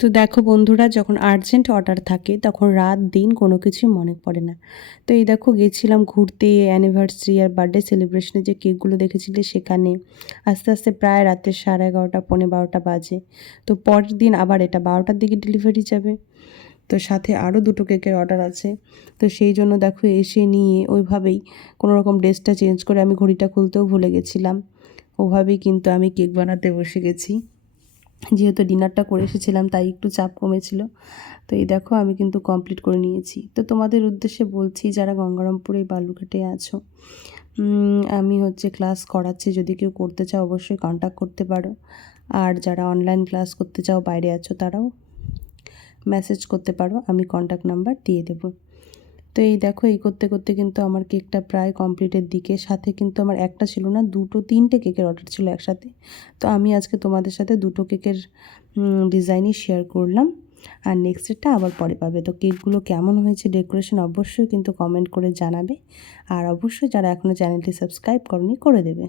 তো দেখো বন্ধুরা, যখন আর্জেন্ট অর্ডার থাকে তখন রাত দিন কোনো কিছুই মনে পড়ে না। তো এই দেখো গেছিলাম ঘুরতে অ্যানিভার্সারি আর বার্থডে সেলিব্রেশনে যে কেকগুলো দেখেছিলে সেখানে। আস্তে, আস্তে প্রায় রাতের 11:30 পৌনে 12টা বাজে। তো পরের দিন আবার এটা 12টার দিকে ডেলিভারি যাবে। তো সাথে আরও 2টো কেকের অর্ডার আছে। তো সেই জন্য দেখো এসে নিয়ে ওইভাবেই কোনোরকম ড্রেসটা চেঞ্জ করে আমি ঘড়িটা খুলতেও ভুলে গেছিলাম। ওভাবেই কিন্তু আমি কেক বানাতে বসে গেছি। যেহেতু ডিনারটা করে এসেছিলাম তাই একটু চাপ কমেছিল। তো এই দেখো আমি কিন্তু কমপ্লিট করে নিয়েছি। তো তোমাদের উদ্দেশ্যে বলছি যারা গঙ্গারামপুরে বালুরঘাটে আছো, আমি ক্লাস করাচ্ছি, যদি কেউ করতে চাও অবশ্যই কন্ট্যাক্ট করতে পারো। আর যারা অনলাইন ক্লাস করতে চাও বাইরে আছো তারাও মেসেজ করতে পারো, আমি কন্ট্যাক্ট নাম্বার দিয়ে দেবো। তো এই দেখো এই করতে করতে কিন্তু আমার কেকটা প্রায় কমপ্লিটের দিকে। সাথে কিন্তু আমার একটা ছিল না, 2-3টে কেকের অর্ডার ছিল একসাথে। তো আমি আজকে তোমাদের সাথে 2টো কেকের ডিজাইনই শেয়ার করলাম। আর নেক্সটটা আবার পরে পাবে। তো কেকগুলো কেমন হয়েছে ডেকোরেশন অবশ্যই কিন্তু কমেন্ট করে জানাবে। আর অবশ্যই যারা এখনও চ্যানেলটি সাবস্ক্রাইব করনি করে দেবে।